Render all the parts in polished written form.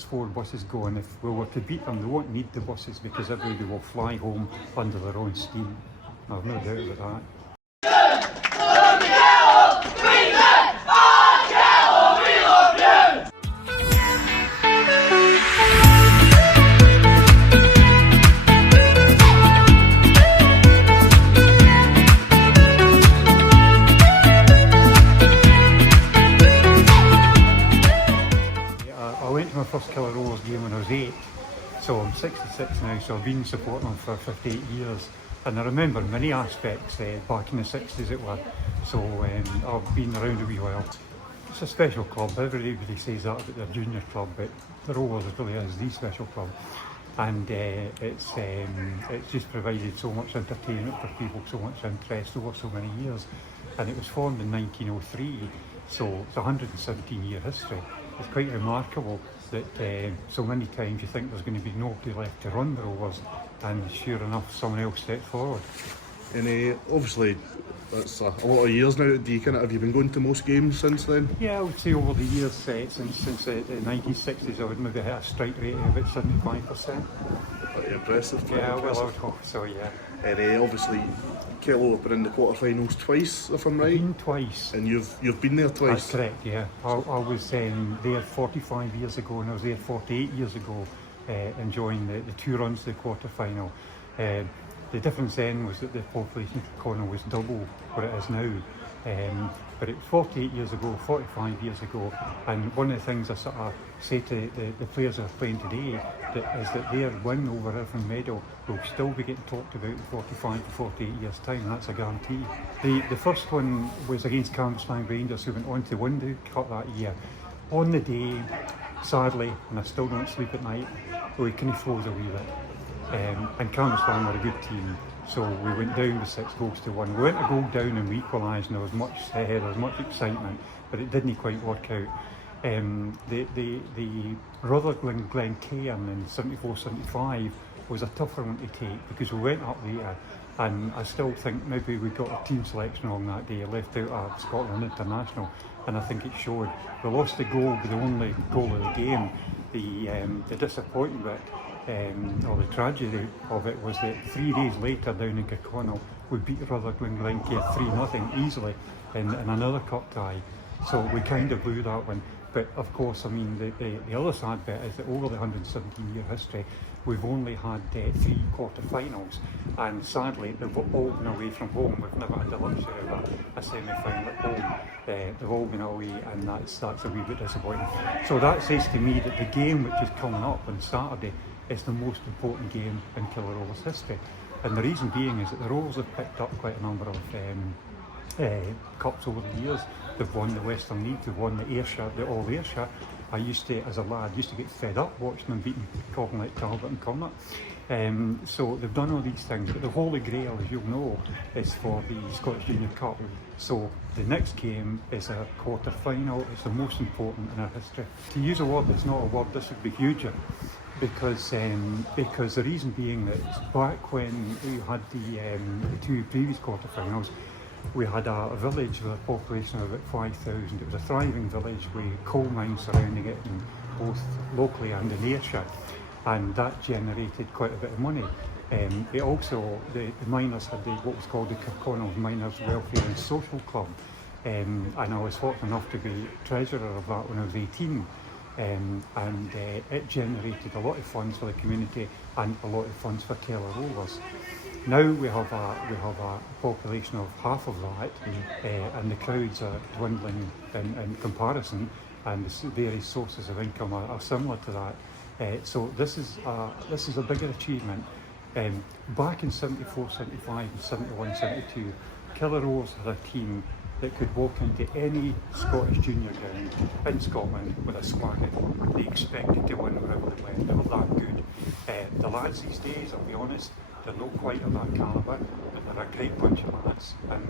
there's 4 buses going. If we were to beat them, they won't need the buses because everybody will fly home under their own steam. I've no doubt about that. I went to my first Kello Rovers game when I was 8, so I'm 66 now, so I've been supporting them for 58 years. And I remember many aspects back in the 60s it were, so I've been around a wee while. It's a special club, everybody says that about their junior club, but the Rovers really is the special club. And it's just provided so much entertainment for people, so much interest over so many years. And it was formed in 1903, so it's a 117-year history. It's quite remarkable that so many times you think there's going to be nobody left to run the Rovers, and sure enough someone else steps forward. And obviously that's a lot of years now. Have you been going to most games since then? Yeah, I would say over the years since the 1960s I would maybe hit a strike rate of about 75%. Pretty impressive. Yeah, well I would hope so, yeah. And obviously Kello have been in the quarterfinals twice, if I'm right. Been twice. And you've been there twice? That's correct, yeah. I was there 45 years ago and I was there 48 years ago, enjoying the 2 runs to the quarter-final. The difference then was that the population of Kilmarnock was double what it is now. But it was 48 years ago, 45 years ago, and one of the things I sort of say to the players that are playing today is that their win over Irvine Meadow will still be getting talked about in 45 to 48 years' time, and that's a guarantee. The first one was against Kilmarnock Rangers, who went on to win the cup that year. On the day, sadly, and I still don't sleep at night, we kind of froze a wee bit. And Kilmarnock were a good team. So we went down with 6 goals to 1. We went a goal down and we equalised, and there was much excitement, but it didn't quite work out. The Rutherglen Glencairn in 74-75 was a tougher one to take because we went up there, and I still think maybe we got a team selection wrong that day, left out a Scotland international, and I think it showed. We lost the goal, but the only goal of the game. The disappointing bit, or the tragedy of it, was that 3 days later down in Kilmarnock we beat Rutherglen Glencairn 3-0 easily in another cup tie. So we kind of blew that one. But of course, I mean, the other sad bit is that over the 117-year history we've only had 3 quarter-finals, and sadly they've all been away from home. We've never had the luxury of a semi-final at home. They've all been away, and that's a wee bit disappointing. So that says to me that the game which is coming up on Saturday is the most important game in Kello Rovers history. And the reason being is that the Rovers have picked up quite a number of cups over the years. They've won the Western League, they've won the Ayrshire, the All Ayrshire. I used to, as a lad, used to get fed up watching them beating Cobham like Talbot and Kilmarnock. So they've done all these things, but the Holy Grail, as you'll know, is for the Scottish Junior Cup. So the next game is a quarter-final. It's the most important in our history. To use a word that's not a word, this would be huger. Because the reason being that back when we had the 2 previous quarter-finals, we had a village with a population of about 5,000. It was a thriving village with coal mines surrounding it, in both locally and in Ayrshire, and that generated quite a bit of money. It also, the miners had what was called the Kilmarnock Miners Welfare and Social Club, and I was fortunate enough to be treasurer of that when I was 18. It generated a lot of funds for the community and a lot of funds for Kello Rovers. Now we have a population of half of that, and the crowds are dwindling in comparison, and the various sources of income are similar to that. So this is a bigger achievement. Back in 74, 75, and 71, 72, Kello Rovers had a team that could walk into any Scottish junior ground in Scotland with a swagger. They expected to win wherever they went. They were that good. The lads these days, I'll be honest, they're not quite of that calibre, but they're a great bunch of lads, and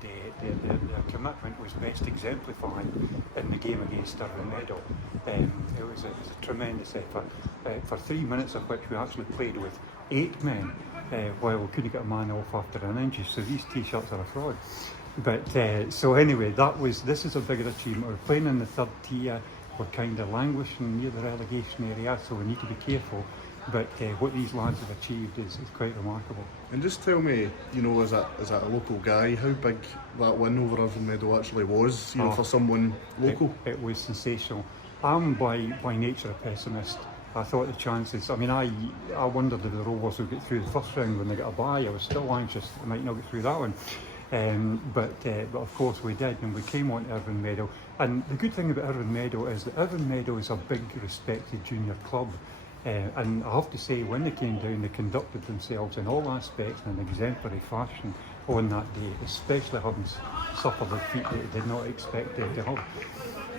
their commitment was best exemplified in the game against Irvine Meadow. It was a tremendous effort. For 3 minutes of which we actually played with 8 men, while we couldn't get a man off after an injury, so these t-shirts are a fraud. But so anyway, this is a bigger achievement. We're playing in the 3rd tier. we're kind of languishing near the relegation area, so we need to be careful. But what these lads have achieved is quite remarkable. And just tell me, you know, as a local guy, how big that win over Irvine Meadow actually was, you know, for someone local? It was sensational. I'm by nature a pessimist. I thought the chances, I mean, I wondered if the Rovers would get through the first round when they got a bye. I was still anxious they might not get through that one. But of course we did, and we came on to Irvine Meadow. And the good thing about Irvine Meadow is that Irvine Meadow is a big respected junior club. And I have to say, when they came down, they conducted themselves in all aspects in an exemplary fashion on that day, especially having suffered a defeat that they did not expect them to have.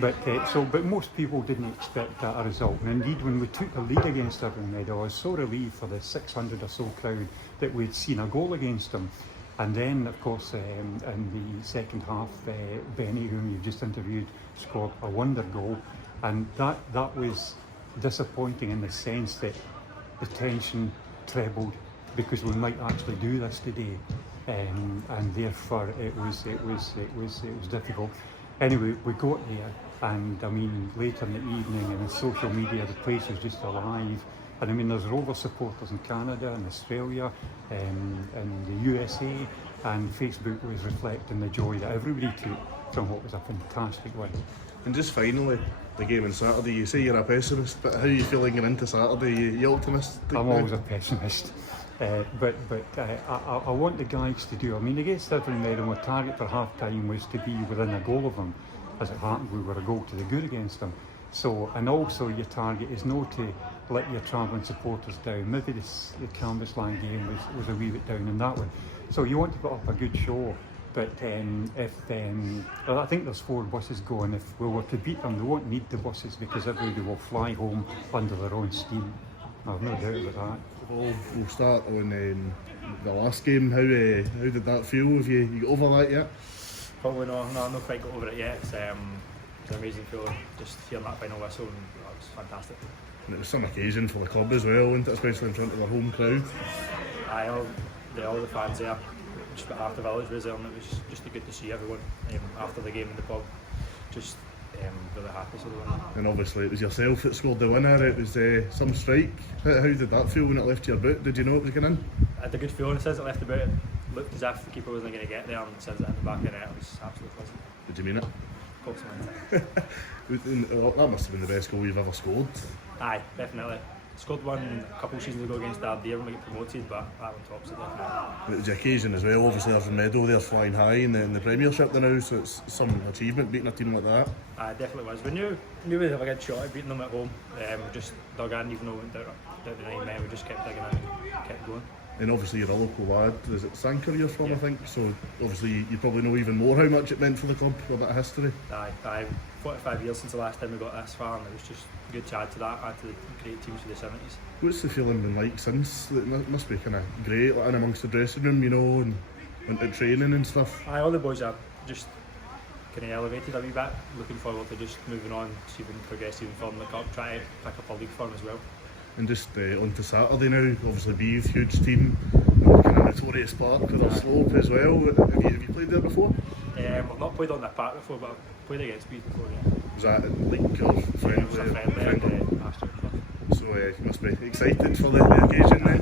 But most people didn't expect that result. And indeed, when we took the lead against Irvine Meadow, I was so relieved for the 600 or so crowd that we'd seen a goal against them. And then, of course, in the second half, Bennie, whom you've just interviewed, scored a wonder goal. And that was disappointing in the sense that the tension trebled because we might actually do this today, and therefore it was difficult. Anyway, we got there, and I mean later in the evening and in social media, the place was just alive. And I mean, there's Rover supporters in Canada and Australia, and the USA, and Facebook was reflecting the joy that everybody took from what was a fantastic win. And just finally, the game on Saturday, you say you're a pessimist, but how are you feeling going into Saturday? You optimistic? I'm always a pessimist, but I want the guys to do. I mean, against Irvine Meadow, our target for half time was to be within a goal of them. As it happened, we were a goal to the good against them. So, and also your target is not to let your travelling supporters down. Maybe the Cambuslang game was a wee bit down in that one. So you want to put up a good show. But I think there's 4 buses going. If we were to beat them, they won't need the buses because everybody will fly home under their own steam. I've no doubt about that. We'll start on the last game. How did that feel? Have you got over that yet? Probably no, not quite got over it yet. It's an amazing feeling, just hearing that final whistle, and it was fantastic. And it was some occasion for the club as well, wasn't it? Especially in front of their home crowd. All the fans there, just about half the village was there, and it was just good to see everyone after the game in the pub. Just really happy to win. And obviously it was yourself that scored the winner. It was some strike. How did that feel when it left your boot? Did you know it was going in? I had a good feeling since it left the boot. It looked as if the keeper wasn't going to get there, and since it hit the back of the net, it was absolutely pleasant. Did you mean it? Of course I meant it. That must have been the best goal you've ever scored. Aye, definitely. Scored one a couple of seasons ago against Derby when we got promoted, but that one tops it definitely. It was the occasion as well. Obviously Irvine Meadow, they're flying high in the Premiership now, so it's some achievement beating a team like that. It definitely was. We knew we'd have a good shot at beating them at home. We just dug in, even though we went down to 9 men, we just kept digging in and kept going. And obviously you're a local lad. Is it Sanker you're from? Yeah. I think so. Obviously you probably know even more how much it meant for the club with a bit of history. Aye, 45 years since the last time we got this far, and it was just good to add to that, add to the great teams of the 70s. What's the feeling been like since? It must be kind of great, like in amongst the dressing room, you know, and at training and stuff. Aye, all the boys are just kind of elevated a wee bit. Looking forward to just moving on, see if we can progress even further in the cup, try to pick up a league form as well. And just on to Saturday now, obviously Beith, huge team, kind of notorious park with our slope as well. Have you played there before? I've not played on that park before, but I've played against Beith before, yeah. Was that league or friendly? It was a friendly last year. So you must be excited for the occasion then?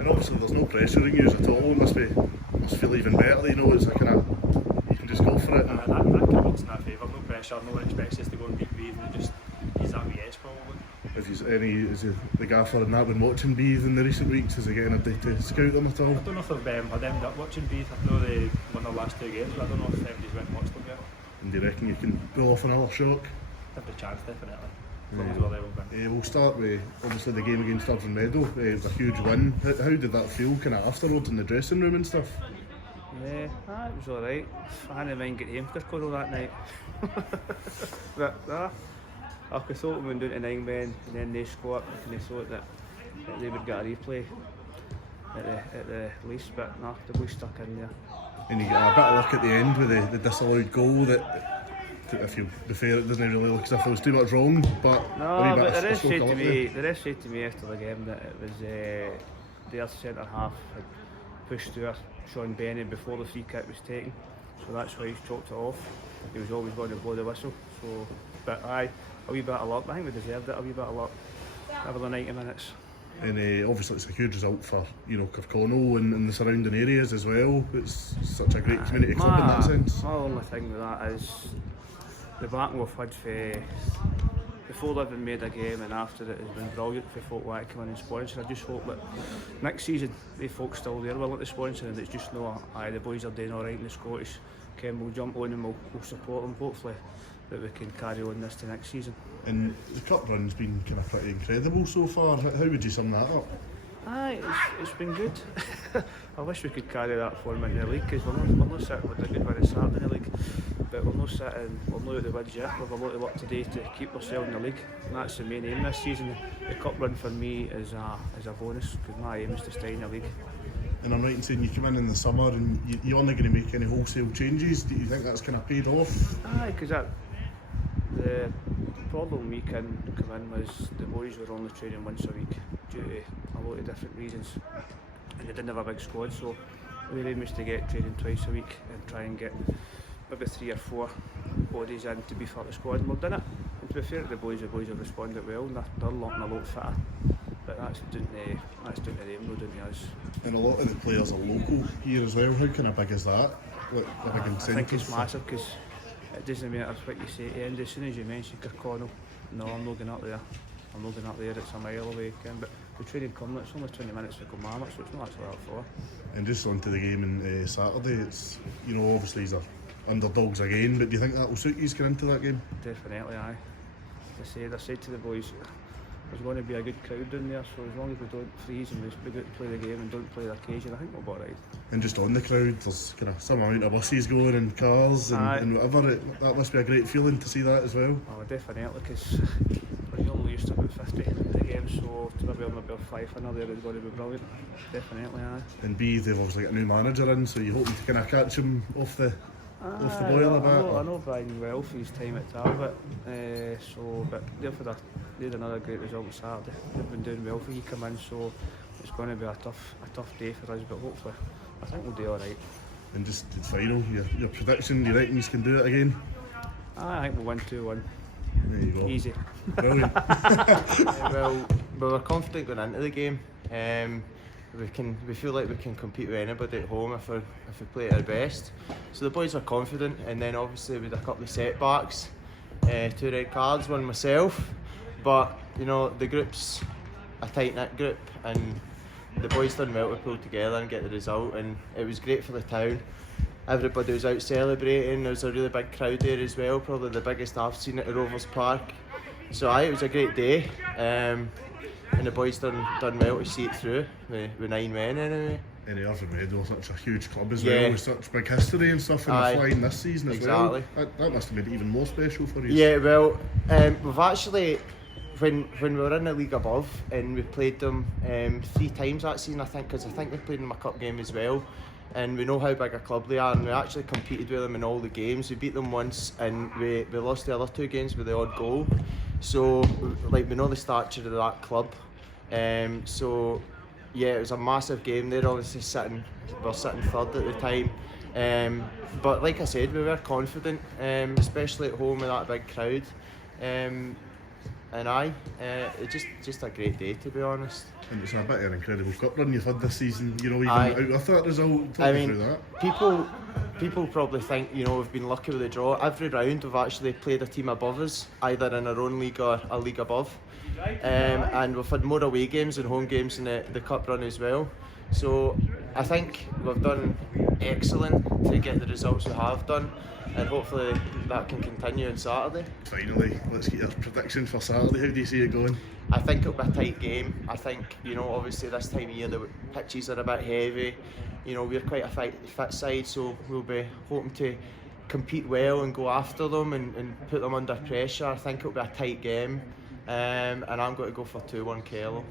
And obviously there's no pressure on you at all. It must feel even better, you know, it's a kind of, you can just go for it. That kind of works in our favour, no pressure, no one expects us to go and beat Beith, and just use that wee edge probably. Is the gaffer and that been watching Beith in the recent weeks? Is he getting a day to scout them at all? I don't know if they've ended up watching Beith. I know they won their last 2 games, but I don't know if anybody's went and watched them yet. And do you reckon you can pull off another shock? Have the chance, definitely. As long as we're level. We'll start with obviously the game against Irvine Meadow. It was a huge win. How did that feel kind of afterwards in the dressing room and stuff? Yeah, it was alright. I hadn't mind getting him to score that night. But I thought we went down to 9 men and then they scored, and they thought that they would get a replay at the least, but the boys stuck in there. And you got a bit of luck at the end with the disallowed goal that, if you be fair, it doesn't really look as if there was too much wrong, but there is said to me after the game that it was their centre half had pushed through Sean Bennie before the free kick was taken, so that's why he's chopped it off. He was always going to blow the whistle. So, but aye, a wee bit of luck. I think we deserved it. A wee bit of luck over the 90 minutes. And obviously it's a huge result for Kirkconnell and the surrounding areas as well. It's such a great community club in that sense. My only thing with that is the backing we've had for before they've been made a game and after it has been brilliant for folk like come in and sponsor. I just hope that next season the folks still there willing to sponsor and it's just no, the boys are doing alright in the Scottish. Ken will jump on and we'll support them hopefully that we can carry on this to next season. And the cup run's been kind of pretty incredible so far. How would you sum that up? Aye, it's been good. I wish we could carry that format in the league because we're not sitting with a good win start in the league, but we're not out the wins yet. We've a lot of work today to keep ourselves in the league, and that's the main aim this season. The cup run for me is a bonus because my aim is to stay in the league. And I'm right in saying you come in the summer and you're only going to make any wholesale changes. Do you think that's kind of paid off? Aye, because the problem we can come in was the boys were only training once a week due to a lot of different reasons, and they didn't have a big squad, so we aim is to get training twice a week and try and get maybe 3 or 4 bodies in to beef up the squad, and we've done it. And to be fair to the boys have responded well and they're looking a lot fitter, but that's down to them, not down to us. And a lot of the players are local here as well. How kind of big is that? I think it's massive because it doesn't matter what you say to end. As soon as you mention Kirkconnell, no, I'm not going up there. It's a mile away again. But the training Kilmarnock, it's only 20 minutes to Kilmarnock, so it's not actually that far. And just on to the game on Saturday, it's, obviously these are underdogs again, but do you think that will suit you going into that game? Definitely, aye. I said to the boys, there's going to be a good crowd down there, so as long as we don't freeze and we go to play the game and don't play the occasion, I think we'll be alright. And just on the crowd, there's kind of some amount of buses going and cars and whatever. That must be a great feeling to see that as well. Oh, definitely, because we're only used to about 50 in the game, so to maybe have 5 in there is going to be brilliant. Definitely, aye. And Beith, they've obviously got a new manager in, so you're hoping to kind of catch him off the boil a bit. I know Brian well for his time at Talbot, but they had another great result on Saturday. They've been doing well for he come in, so it's going to be a tough day for us, but hopefully I think we'll do alright. And just the final, your prediction, do you reckon you can do it again? I think we'll win 2-1. There you go. Easy. Brilliant. Well, we're confident going into the game. We feel like we can compete with anybody at home if we play at our best. So the boys are confident, and then obviously with a couple of setbacks, 2 red cards, one myself. But the group's a tight-knit group, and the boys done well to pull together and get the result, and it was great for the town. Everybody was out celebrating. There was a really big crowd there as well, probably the biggest I've seen at the Rovers Park. So it was a great day, and the boys done well to see it through with 9 men anyway. And Arthur such a huge club as well, with such big history and stuff, and the flying this season as well. That must have made it even more special for you. Yeah, well, we've actually, when we were in the league above, and we played them 3 times that season, I think, because I think we played in a cup game as well. And we know how big a club they are, and we actually competed with them in all the games. We beat them once, and we lost the other 2 games with the odd goal. So, we know the stature of that club. So, yeah, it was a massive game. They're obviously we're sitting 3rd at the time. But like I said, we were confident, especially at home with that big crowd. It's just a great day, to be honest. And it's a bit of an incredible cup run you've had this season, even out with that result. Talk me through that. People probably think, we've been lucky with the draw. Every round we've actually played a team above us, either in our own league or a league above. And we've had more away games and home games in the cup run as well. So I think we've done excellent to get the results we have done, and hopefully that can continue on Saturday. Finally, let's get your prediction for Saturday. How do you see it going? I think it'll be a tight game. I think, obviously this time of year the pitches are a bit heavy. We're quite a fit side, so we'll be hoping to compete well and go after them and put them under pressure. I think it'll be a tight game, and I'm going to go for 2-1 Kello.